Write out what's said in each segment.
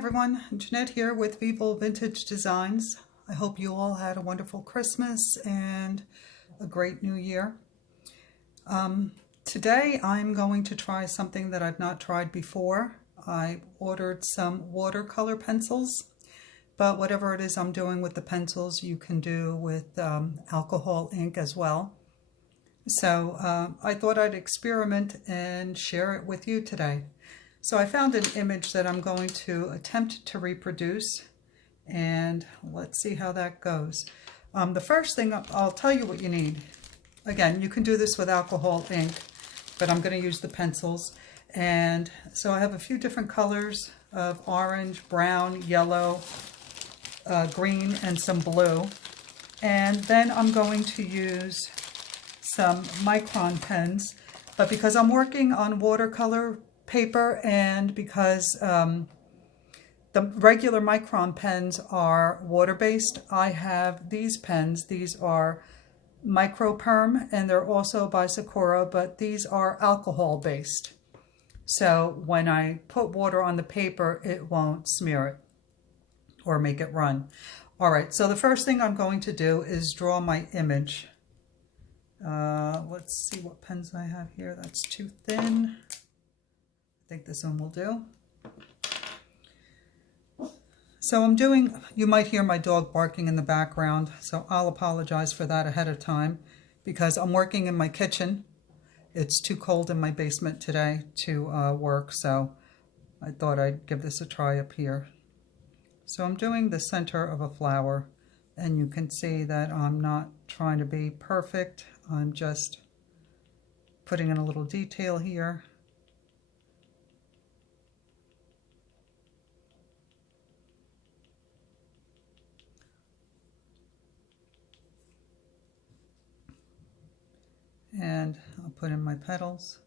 everyone, Jeanette here with Vivo Vintage Designs. I hope you all had a wonderful Christmas and a great new year. Today I'm going to try something that I've not tried before. I ordered some watercolor pencils, but whatever it is I'm doing with the pencils you can do with alcohol ink as well. So I thought I'd experiment and share it with you today. So I found an image that I'm going to attempt to reproduce, and let's see how that goes. The first thing, I'll tell you what you need. Again, you can do this with alcohol ink, but I'm going to use the pencils. And so I have a few different colors of orange, brown, yellow, green, and some blue. And then I'm going to use some micron pens, but because I'm working on watercolor paper and because the regular micron pens are water-based, I have these pens. These are microperm and they're also by Sakura, but these are alcohol-based. So when I put water on the paper, it won't smear it or make it run. All right, so the first thing I'm going to do is draw my image. Let's see what pens I have here. That's too thin. I think this one will do. So I'm doing, you might hear my dog barking in the background, so I'll apologize for that ahead of time because I'm working in my kitchen. It's too cold in my basement today to work, so I thought I'd give this a try up here. So I'm doing the center of a flower, and you can see that I'm not trying to be perfect. I'm just putting in a little detail here. And I'll put in my petals.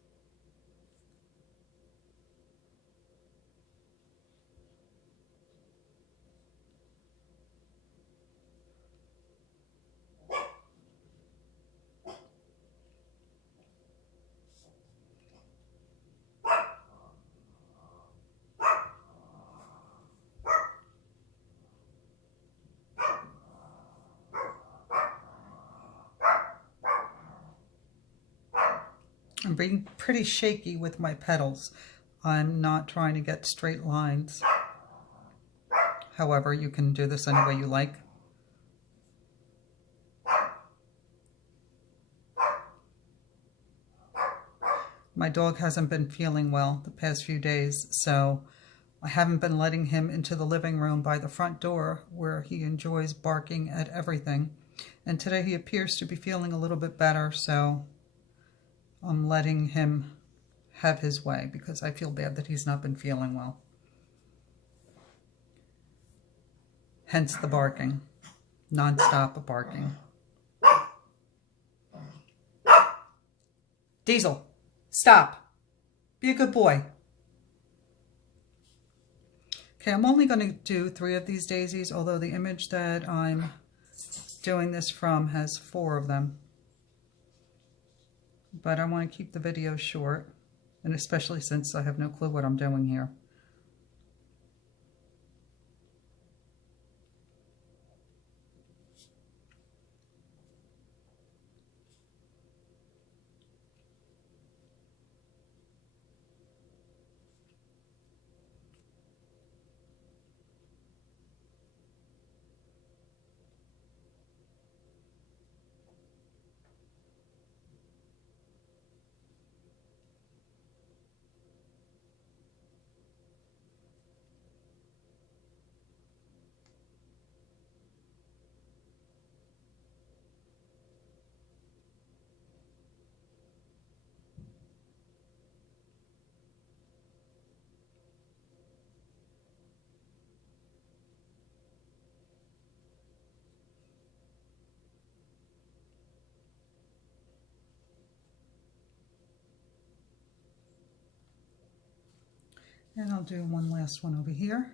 I'm being pretty shaky with my petals. I'm not trying to get straight lines. However, you can do this any way you like. My dog hasn't been feeling well the past few days, so I haven't been letting him into the living room by the front door where he enjoys barking at everything. And today he appears to be feeling a little bit better, so I'm letting him have his way because I feel bad that he's not been feeling well. Hence the barking, non-stop barking. Diesel, stop. Be a good boy. Okay, I'm only going to do 3 of these daisies, although the image that I'm doing this from has 4 of them. But I want to keep the video short, and especially since I have no clue what I'm doing here. And I'll do one last one over here.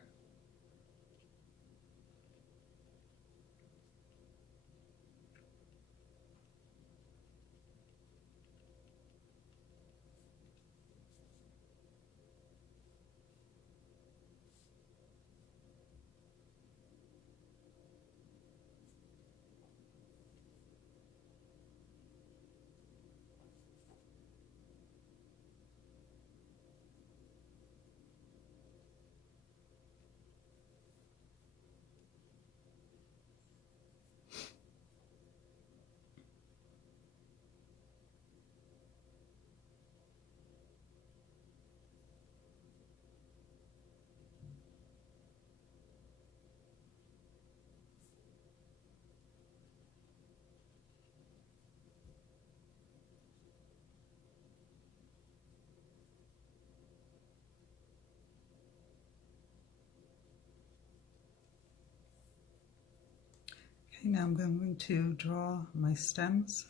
Okay, now I'm going to draw my stems.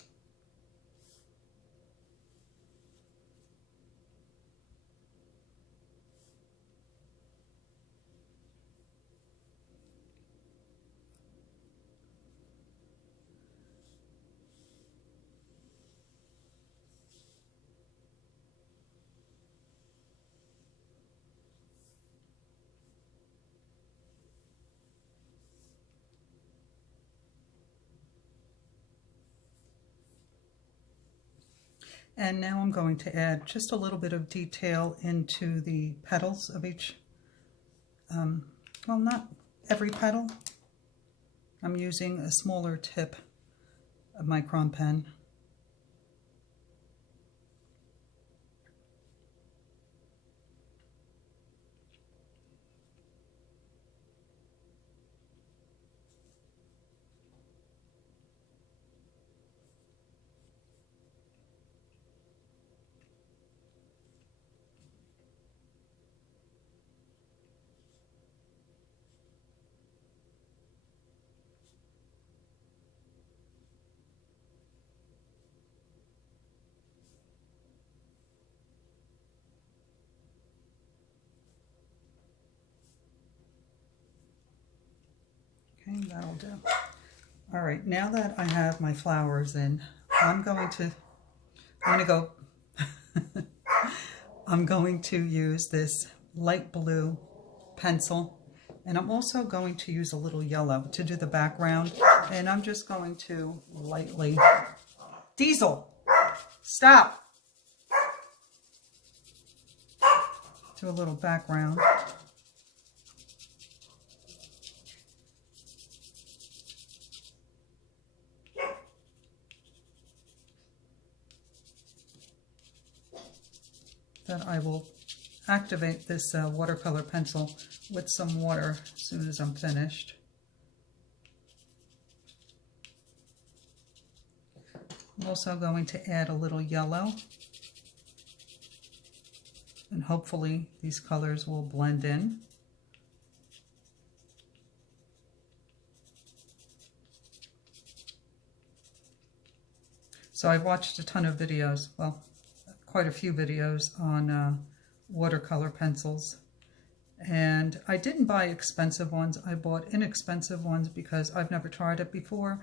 And now I'm going to add just a little bit of detail into the petals of each, well, not every petal. I'm using a smaller tip of micron pen. Okay, that'll do. All right, now that I have my flowers in, I'm going to use this light blue pencil, and I'm also going to use a little yellow to do the background, and I'm just going to lightly, Diesel, stop, do a little background. Then I will activate this watercolor pencil with some water as soon as I'm finished. I'm also going to add a little yellow, and hopefully these colors will blend in. So I've watched a ton of videos, well, quite a few videos on watercolor pencils, and I didn't buy expensive ones. I bought inexpensive ones because I've never tried it before,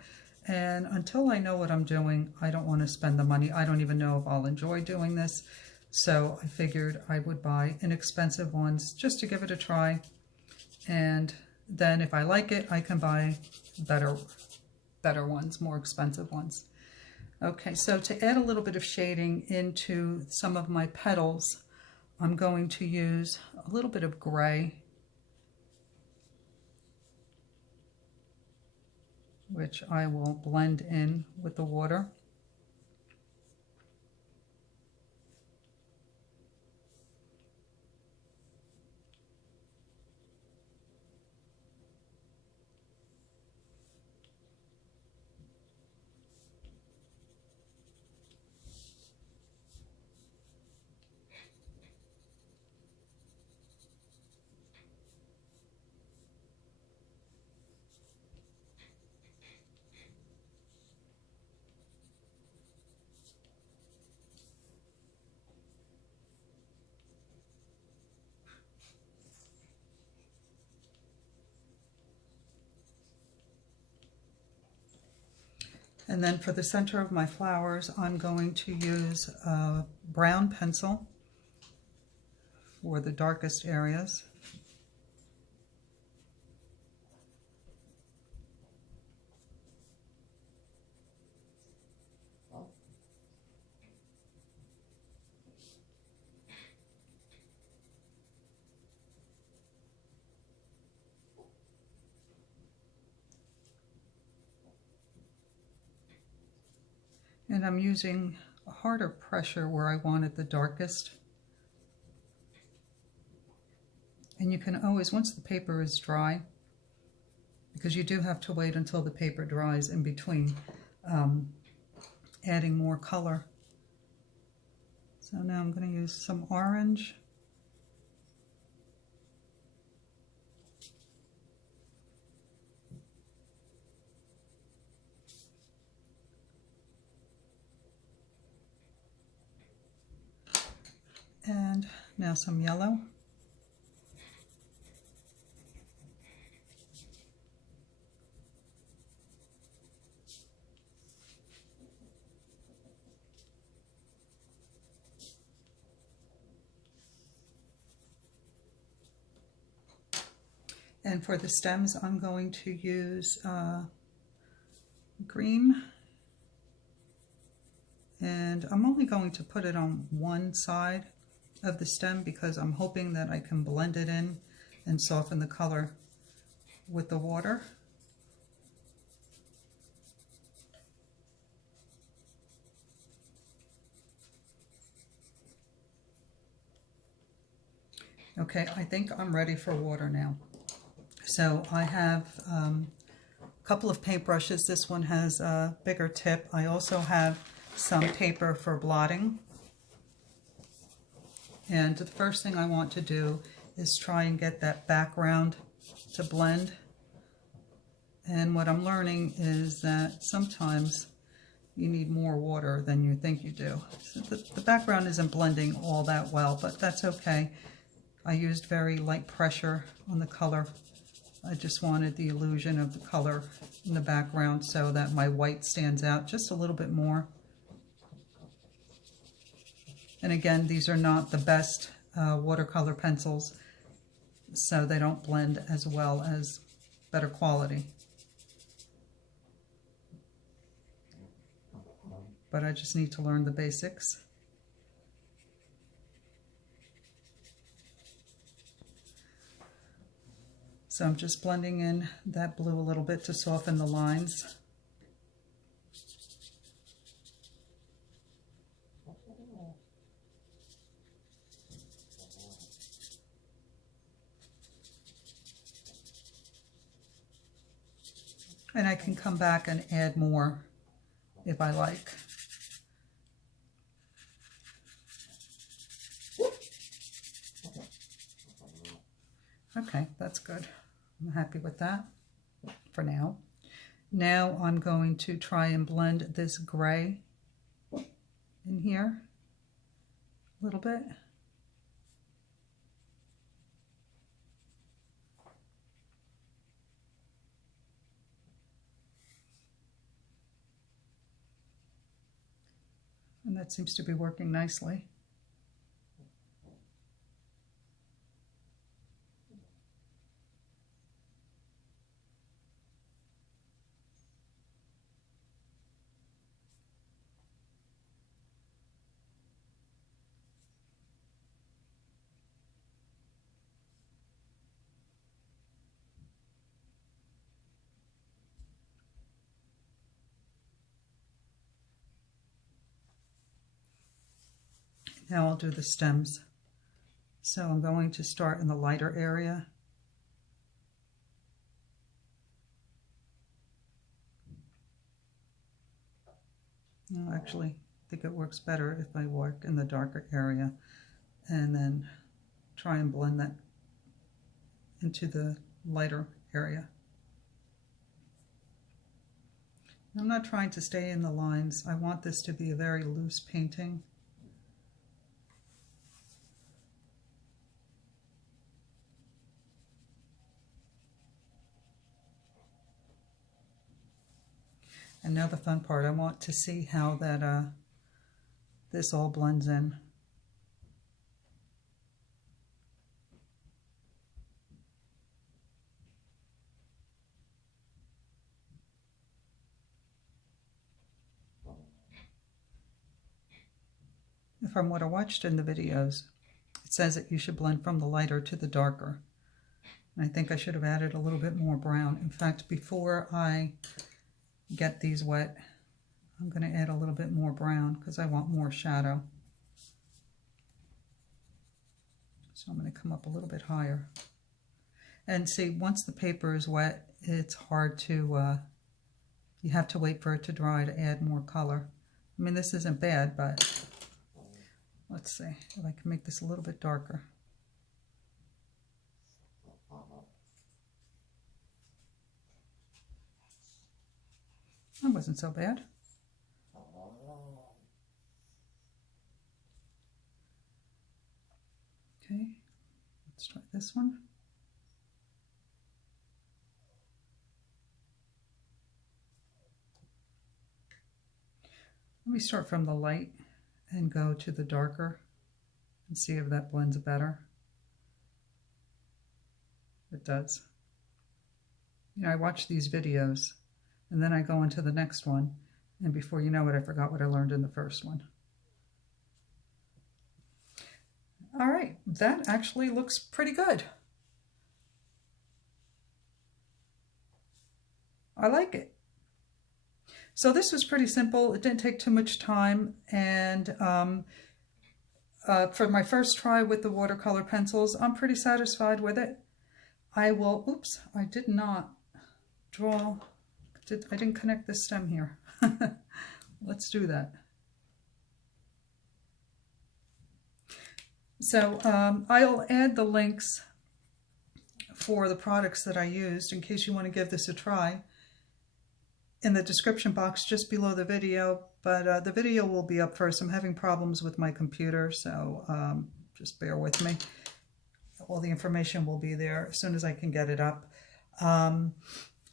and until I know what I'm doing, I don't want to spend the money. I don't even know if I'll enjoy doing this, so I figured I would buy inexpensive ones just to give it a try, and then if I like it, I can buy better ones, more expensive ones. Okay, so to add a little bit of shading into some of my petals, I'm going to use a little bit of gray, which I will blend in with the water. And then for the center of my flowers, I'm going to use a brown pencil for the darkest areas. And I'm using a harder pressure where I want it the darkest. And you can always, once the paper is dry, because you do have to wait until the paper dries in between adding more color. So now I'm going to use some orange. And now some yellow. And for the stems, I'm going to use green. And I'm only going to put it on one side of the stem because I'm hoping that I can blend it in and soften the color with the water. Okay, I think I'm ready for water now. So I have a couple of paintbrushes. This one has a bigger tip. I also have some paper for blotting. And the first thing I want to do is try and get that background to blend. And what I'm learning is that sometimes you need more water than you think you do. So the background isn't blending all that well, but that's okay. I used very light pressure on the color. I just wanted the illusion of the color in the background so that my white stands out just a little bit more. And again, these are not the best watercolor pencils, so they don't blend as well as better quality. But I just need to learn the basics. So I'm just blending in that blue a little bit to soften the lines. And I can come back and add more if I like. Okay, that's good. I'm happy with that for now. Now I'm going to try and blend this gray in here a little bit. And that seems to be working nicely. Now I'll do the stems. So I'm going to start in the lighter area. No, actually, I think it works better if I work in the darker area and then try and blend that into the lighter area. I'm not trying to stay in the lines. I want this to be a very loose painting. And now the fun part, I want to see how that this all blends in. From what I watched in the videos, it says that you should blend from the lighter to the darker. And I think I should have added a little bit more brown. In fact, before I get these wet, I'm going to add a little bit more brown because I want more shadow. So I'm going to come up a little bit higher. And see, once the paper is wet, it's hard to, you have to wait for it to dry to add more color. I mean, this isn't bad, but let's see if I can make this a little bit darker. That wasn't so bad. Let's try this one. Let me start from the light and go to the darker and see if that blends better. It does. You know, I watch these videos and then I go into the next one, and before you know it, I forgot what I learned in the first one. All right, that actually looks pretty good. I like it. So this was pretty simple. It didn't take too much time, and for my first try with the watercolor pencils, I'm pretty satisfied with it. I will, oops, I did not draw, I didn't connect this stem here. Let's do that. So I'll add the links for the products that I used in case you want to give this a try in the description box just below the video, but the video will be up first. I'm having problems with my computer, so just bear with me. All the information will be there as soon as I can get it up.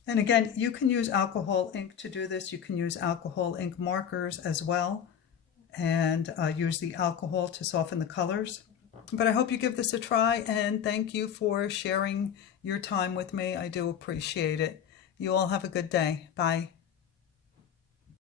And again, you can use alcohol ink to do this. You can use alcohol ink markers as well, and use the alcohol to soften the colors. But I hope you give this a try, and thank you for sharing your time with me. I do appreciate it. You all have a good day. Bye.